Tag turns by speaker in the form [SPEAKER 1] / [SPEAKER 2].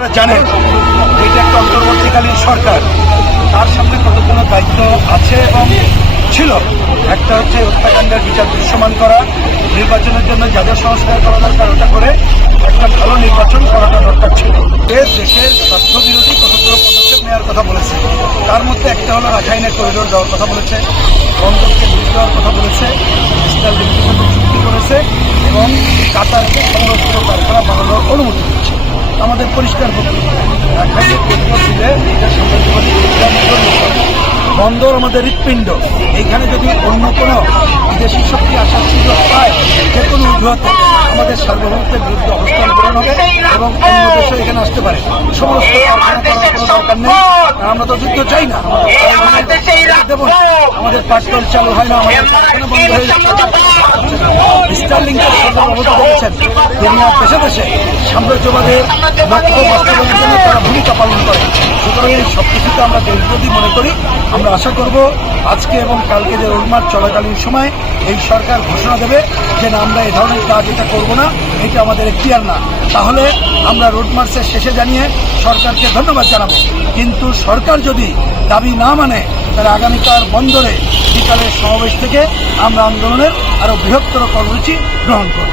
[SPEAKER 1] আপনারা জানেন, এটা একটা অন্তর্বর্তীকালীন সরকার। তার সামনে কতগুলো দায়িত্ব আছে এবং ছিল? একটা হচ্ছে হত্যাকাণ্ডের বিচার দৃশ্যমান করা, নির্বাচনের জন্য যাদের সংস্কার করা দরকার ওটা করে একটা ভালো নির্বাচন করাটা দরকার ছিল। এ দেশের স্বার্থ বিরোধী কতগুলো পদক্ষেপ নেওয়ার কথা বলেছে। তার মধ্যে একটা হলো রাখাইনের করিডোর দেওয়ার কথা বলেছে, বন্দরকে ঘুষ দেওয়ার কথা বলেছে চুক্তি করেছে এবং কাতারকে সমরস্ত্র কারখানা বানানোর অনুমতি আমাদের পরিষ্কার হবে। বন্দর আমাদের হৃৎপিণ্ড। এইখানে যদি অন্য কোনো বিদেশি শক্তি আসার সুযোগ পায় যে কোনো অজুহাতে আমাদের সার্বভৌমত্বের বিরুদ্ধে অবস্থান গ্রহণ হবে এবং অন্য দেশে এখানে আসতে পারে। সমস্ত কারখানা করার কোনো দরকার নেই। আমরা তো যুদ্ধ চাই না। দেবো। আমাদের পাটকল চালু হয় না আমাদের কারখানা বন্ধ হয়ে যাচ্ছে। অবদান রেখেছেন দুনিয়ার দেশে দেশে সাম্রাজ্যবাদের লক্ষ্য বাস্তবায়নের জন্য তারা ভূমিকা পালন করে। সুতরাং এই সব কিছুকে আমরা দেশবিরোধী মনে করি। আমরা আশা করব আজকে এবং কালকে যে রোডমার্চ চলাকালীন সময় এই সরকার ঘোষণা দেবে যে না, আমরা এই ধরনের কাজ এটা করব না, এটা আমাদের এখতিয়ার না। তাহলে আমরা রোড মার্চের শেষে জানিয়ে সরকারকে ধন্যবাদ জানাব। কিন্তু সরকার যদি দাবি না মানে তাহলে আগামীকাল বন্দরে বিকালের সমাবেশ থেকে আমরা আন্দোলনের আরও বৃহত্তর কর্মসূচি গ্রহণ করব।